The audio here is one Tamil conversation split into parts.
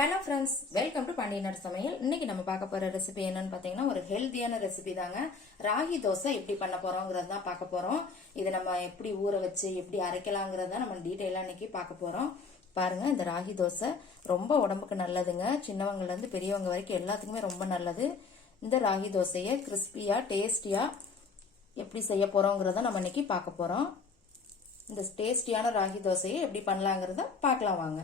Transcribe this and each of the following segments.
Hello friends, welcome to pandiyanaatusamayal. இன்னைக்கு நம்ம பார்க்க போற ரெசிபி என்னன்னு பாத்தீங்கன்னா ஒரு ஹெல்தியான ரெசிபி தாங்க. ராகி தோசை எப்படி பண்ண போறோம்ங்கறத தான் பார்க்க போறோம். இது நம்ம எப்படி ஊற வச்சு எப்படி அரைக்கலாம்ங்கறத நம்ம டீடைலா இன்னைக்கு பார்க்க போறோம். பாருங்க, இந்த ராகி தோசை ரொம்ப உடம்புக்கு நல்லதுங்க. சின்னவங்கல இருந்து பெரியவங்க வரைக்கும் எல்லாத்துக்குமே ரொம்ப நல்லது. இந்த ராகி தோசையை கிறிஸ்பியா டேஸ்டியா எப்படி செய்ய போறோம்ங்கறத நம்ம இன்னைக்கு பார்க்க போறோம். இந்த டேஸ்டியான ராகி தோசையை எப்படி பண்ணலாம்ங்கறத பார்க்கலாம் வாங்க.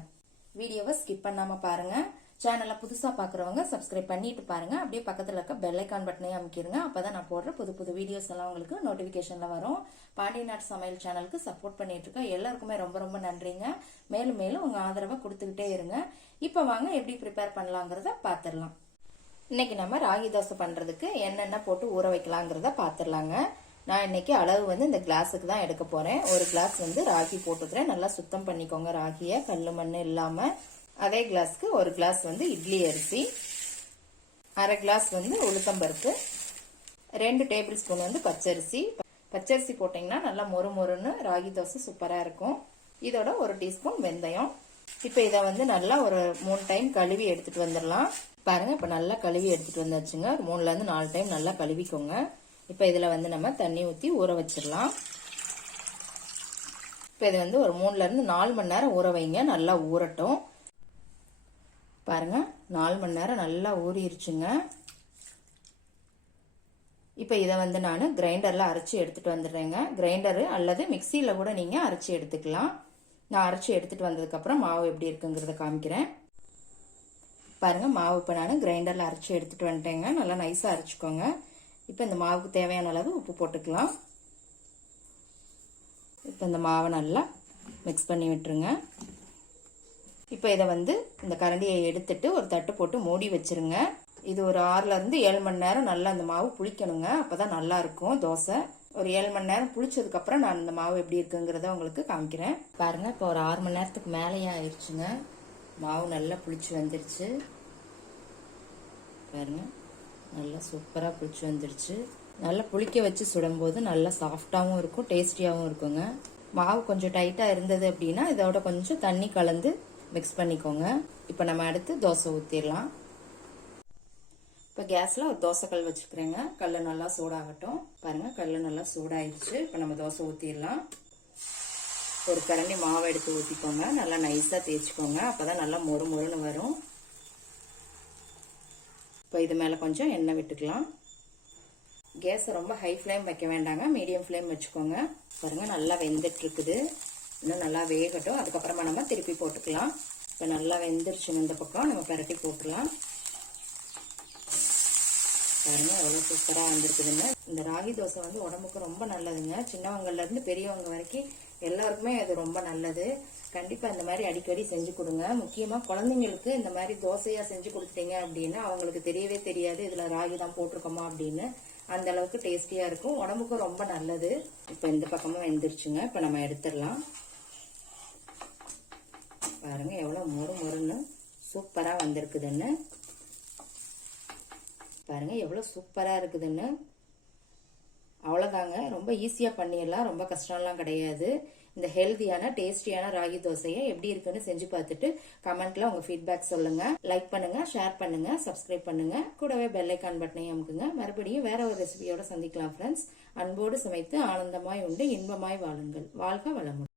வீடியோவை ஸ்கிப் பண்ணாம பாருங்க. சேனலை புதுசா பாக்குறவங்க சப்ஸ்கிரைப் பண்ணிட்டு பாருங்க. அப்படியே பக்கத்துல இருக்க பெல் ஐகான் பட்டனையும் அமைக்கிருங்க. அப்பதான் நான் போடுற புது புது வீடியோஸ் எல்லாம் உங்களுக்கு நோட்டிபிகேஷன்ல வரும். pandiyanaatusamayal சேனலுக்கு சப்போர்ட் பண்ணிட்டு இருக்க எல்லாருக்குமே ரொம்ப ரொம்ப நன்றிங்க. மேலும் மேலும் உங்க ஆதரவை கொடுத்துக்கிட்டே இருங்க. இப்ப வாங்க எப்படி ப்ரிப்பேர் பண்ணலாங்கிறத பாத்துடலாம். இன்னைக்கு நம்ம ராகி தோசை பண்றதுக்கு என்னென்ன போட்டு ஊற வைக்கலாங்கிறத பாத்துடலாங்க. நான் இன்னைக்கு அளவு இந்த கிளாஸுக்கு தான் எடுக்க போறேன். ஒரு கிளாஸ் ராகி போட்டுக்கிறேன். நல்லா சுத்தம் பண்ணிக்கோங்க ராகியை, கல்லு மண்ணு இல்லாம. அதே கிளாஸ்க்கு ஒரு கிளாஸ் இட்லி அரிசி, அரை கிளாஸ் உளுத்தம்பருப்பு, 2 டேபிள் ஸ்பூன் பச்சரிசி. பச்சரிசி போட்டீங்கன்னா நல்லா மொறு மொறுன்னு ராகி தோசை சூப்பரா இருக்கும். இதோட 1 டீஸ்பூன் வெந்தயம். இப்ப இதை நல்லா ஒரு 3 டைம் கழுவி எடுத்துட்டு வந்துடலாம். பாருங்க, இப்ப நல்லா கழுவி எடுத்துட்டு வந்தாச்சுங்க. 3ல இருந்து 4 டைம் நல்லா கழுவிக்கோங்க. இப்ப இதுல நம்ம தண்ணி ஊத்தி ஊற வச்சிடலாம். இப்ப இது ஒரு 3ல இருந்து 4 மணி நேரம் ஊற வைங்க. நல்லா ஊறட்டும். பாருங்க, 4 மணி நேரம் நல்லா ஊறிடுச்சுங்க. இப்ப இதை நான் கிரைண்டர்ல அரைச்சி எடுத்துட்டு வந்துடுறேங்க. கிரைண்டரு அல்லது மிக்சியில கூட நீங்க அரைச்சி எடுத்துக்கலாம். நான் அரைச்சி எடுத்துட்டு வந்ததுக்கு அப்புறம் மாவு எப்படி இருக்குங்கிறத காமிக்கிறேன். பாருங்க, மாவு இப்ப நான் கிரைண்டர்ல அரைச்சி எடுத்துட்டு வந்துட்டேங்க. நல்லா நைஸா அரைச்சிக்கோங்க. இப்ப இந்த மாவுக்கு தேவையான அளவு உப்பு போட்டுக்கலாம். இப்ப இந்த மாவை நல்லா மிக்ஸ் பண்ணி விட்டுருங்க. இப்ப இதை இந்த கரண்டியை எடுத்துட்டு ஒரு தட்டு போட்டு மூடி வச்சிருங்க. இது ஒரு 6ல இருந்து 7 மணி நேரம் நல்லா இந்த மாவு புளிக்கணுங்க. அப்பதான் நல்லா இருக்கும் தோசை. ஒரு 7 மணி நேரம் புளிச்சதுக்கு அப்புறம் நான் இந்த மாவு எப்படி இருக்குங்கிறத உங்களுக்கு காமிக்கிறேன். பாருங்க, இப்ப ஒரு 6 மணி நேரத்துக்கு மேலேயே ஆயிடுச்சுங்க. மாவு நல்லா புளிச்சு வந்துருச்சு. பாருங்க, நல்லா சூப்பரா புளிச்சு வந்துருச்சு. நல்லா புளிக்க வச்சு சுடும்போது நல்லா சாஃப்டாவும் இருக்கும், டேஸ்டியாவும் இருக்குங்க. மாவு கொஞ்சம் டைட்டா இருந்தது அப்படின்னா இதோட கொஞ்சம் தண்ணி கலந்து மிக்ஸ் பண்ணிக்கோங்க. இப்ப நம்ம அடுத்து தோசை ஊத்திடலாம். இப்ப கேஸ்ல ஒரு தோசை கல் வச்சுக்கிறேங்க. கல்லு நல்லா சூடாகட்டும். பாருங்க, கல்லு நல்லா சூடாயிடுச்சு. இப்ப நம்ம தோசை ஊத்திடலாம். ஒரு கரண்டி மாவை எடுத்து ஊத்திக்கோங்க. நல்லா நைஸா தேய்ச்சிக்கோங்க. அப்பதான் நல்லா மொறு மொறுன்னு வரும். இப்போ இது மேலே கொஞ்சம் எண்ணெய் விட்டுக்கலாம். கேஸ் ரொம்ப ஹை ஃப்ளேம் வைக்க வேண்டாங்க, மீடியம் ஃப்ளேம் வச்சுக்கோங்க. பாருங்க, நல்லா வெந்துட்டு இருக்குது. இன்னும் நல்லா வேகட்டும். அதுக்கப்புறமா நம்ம திருப்பி போட்டுக்கலாம். இப்போ நல்லா வெந்துருச்சுங்க. இந்த பக்கம் நம்ம பரட்டி போட்டுக்கலாம். பாருங்க, எவ்வளோ சூப்பராக வந்திருக்குதுங்க. இந்த ராகி தோசை உடம்புக்கு ரொம்ப நல்லதுங்க. சின்னவங்கல இருந்து பெரியவங்க வரைக்கும் எல்லாருக்குமே அது ரொம்ப நல்லது. கண்டிப்பா இந்த மாதிரி அடிக்கடி செஞ்சு கொடுங்க. முக்கியமா குழந்தைங்களுக்கு இந்த மாதிரி தோசையா செஞ்சு கொடுத்தீங்க அப்படின்னா அவங்களுக்கு தெரியவே தெரியாது இதுல ராகி தான் போட்டிருக்கோமா அப்படின்னு. அந்த அளவுக்கு டேஸ்டியா இருக்கும், உடம்புக்கும் ரொம்ப நல்லது. இப்ப இந்த பக்கமும் வெந்துருச்சுங்க. இப்ப நம்ம எடுத்துடலாம். பாருங்க, எவ்வளவு மொறு மொறுன்னு சூப்பரா வந்திருக்குதுன்னு. பாருங்க, எவ்வளவு சூப்பரா இருக்குதுன்னு. அவ்வளவுதாங்க, ரொம்ப ஈஸியா பண்ணிடலாம். ரொம்ப கஷ்டம்லாம் கிடையாது. இந்த ஹெல்தியான டேஸ்டியான ராகி தோசையை எப்படி இருக்குன்னு செஞ்சு பார்த்துட்டு கமெண்ட்ல உங்க ஃபீட்பேக் சொல்லுங்க. லைக் பண்ணுங்க, ஷேர் பண்ணுங்க, சப்ஸ்கிரைப் பண்ணுங்க. கூடவே பெல் ஐகான் பட்டனையும் அமுக்குங்க. மறுபடியும் வேற ஒரு ரெசிபியோட சந்திக்கலாம் ஃப்ரெண்ட்ஸ். அன்போடு சமைத்து ஆனந்தமாய் உண்டு இன்பமாய் வாழுங்கள். வாழ்க வளமுடன்.